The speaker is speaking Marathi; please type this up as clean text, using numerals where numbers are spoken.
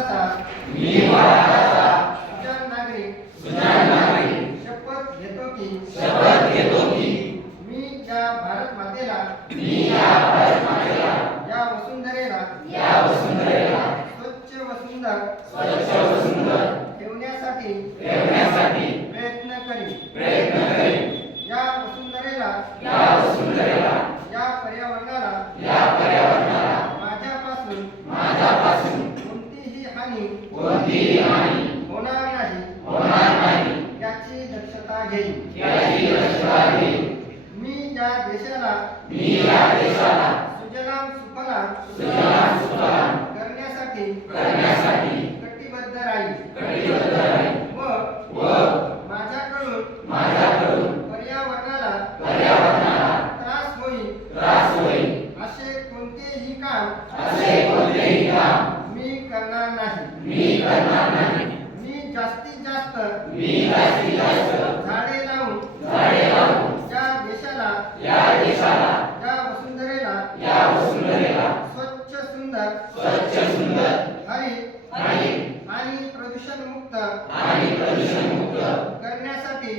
भारताचा मी भारताचा सुजाण नागरिक शपथ घेतो की मी या भारत मातेला या वसुंधरेला स्वच्छ व सुंदर ठेवण्यासाठी प्रयत्न करीन। या वसुंधरेला या पर्यावरणाला माझ्यापासून कोणतीही हानी होणार नाही याची दक्षता घेईन। मी या देशाला सुजलाम सुफलाम करण्यासाठी कटिबद्ध राहील व माझ्याकडून पर्यावरणाला त्रास होईल असे कोणतेही काम मी करणार नाही। मी जास्तीत जास्त झाडे लावून या देशाला या वसुंधरेला स्वच्छ सुंदर हरित आणि प्रदूषण मुक्त करण्यासाठी